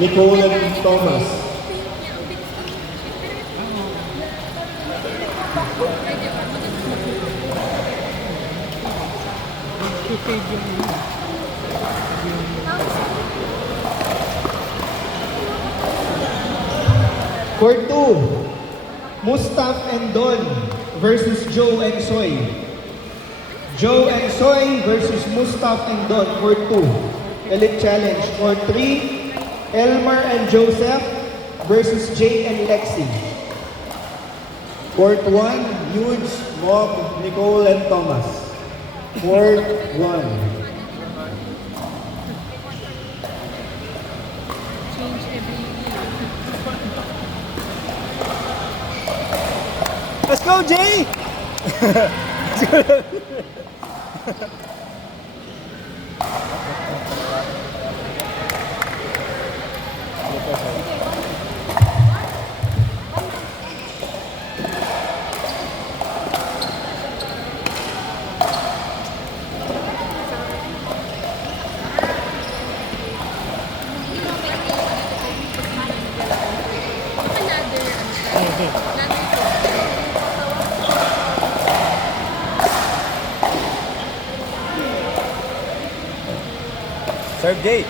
Nicole and Thomas. Court 2, Mustaf and Don versus Joe and Soy. Joe and Soy versus Mustaf and Don, Court 2. Elite Challenge. Court 3, Elmar and Joseph versus Jay and Lexi. Court 1, Huge, Mob, Nicole and Thomas. Court 1. Let's go, Jay! Serve Jay.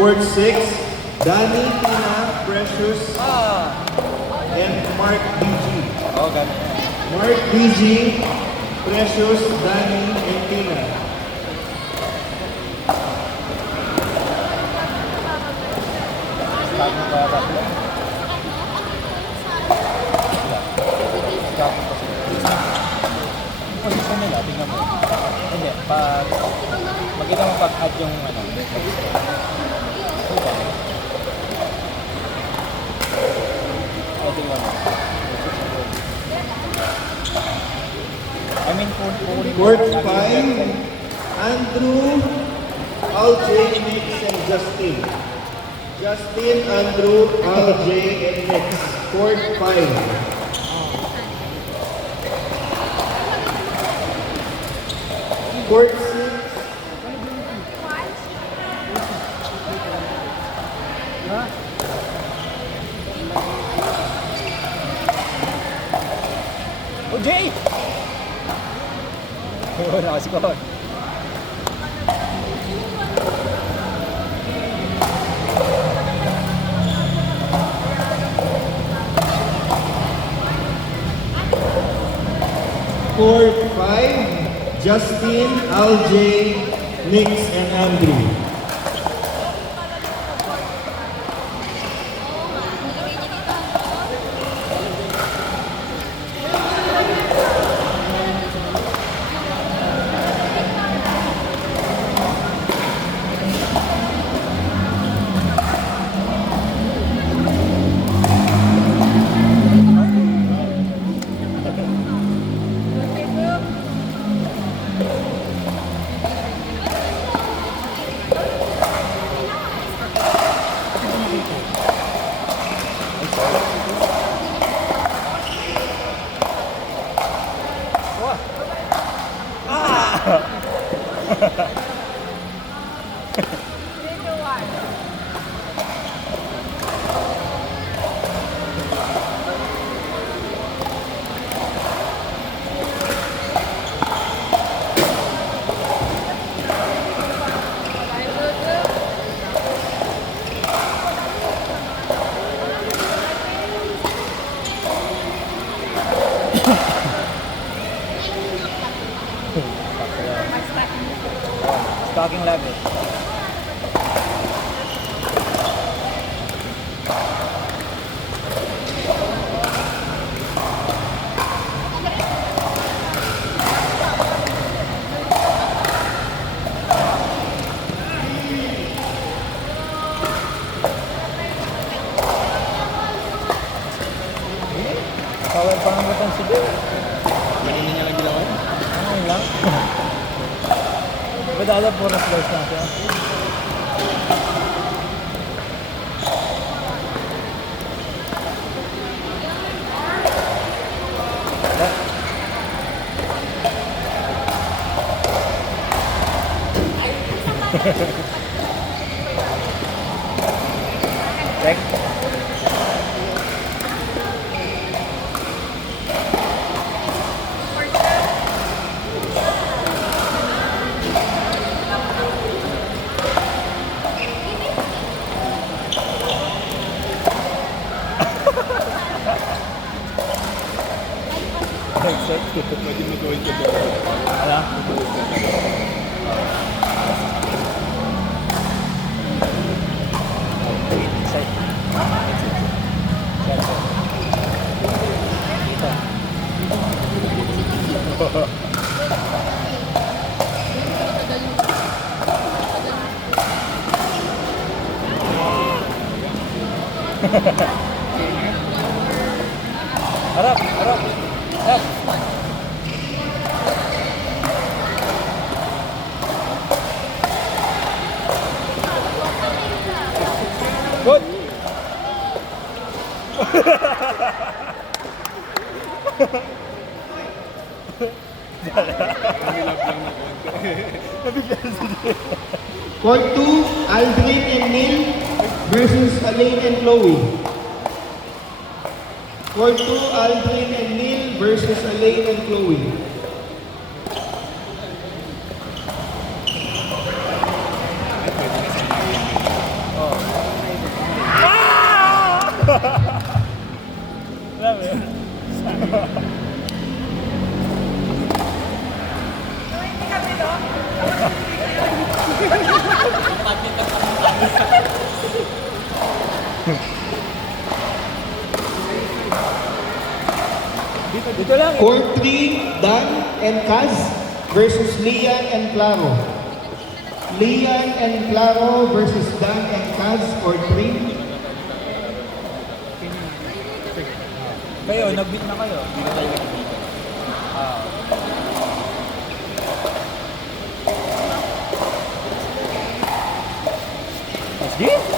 Court 6, Danny, Tina, Precious, and Mark BG. Okay. Mark BG, Precious, Danny, and Tina. Posisyon nila, tingnan mo. Hindi, pag magkita mo pag-add yung ano. Tingnan mo. I mean, Court 5, Andrew, LJ, Nix, and Justin. Justin, Andrew, LJ, and Nix. Court 5. Court 6, Oh, Jay! Oh, nakascore. Court 5, Justin, LJ, Nix, and Andrew. Stocking level. Madala puro slice natin. Check. Pwede mo gawin ka doon. Ano? Side. Harap, harap. Harap. Good. Court 2, Aldrin and Neil versus Elaine and Chloe. Court 2, Aldrin and Neil versus Elaine and Chloe. Alam mo yun? Dito lang. Court 3, Dan and Kaz versus Lian and Claro. Lian and Claro versus Dan and Kaz, Court 3. Kayo, nag-beat na kayo. Hindi na tayo nag-beat. Sige.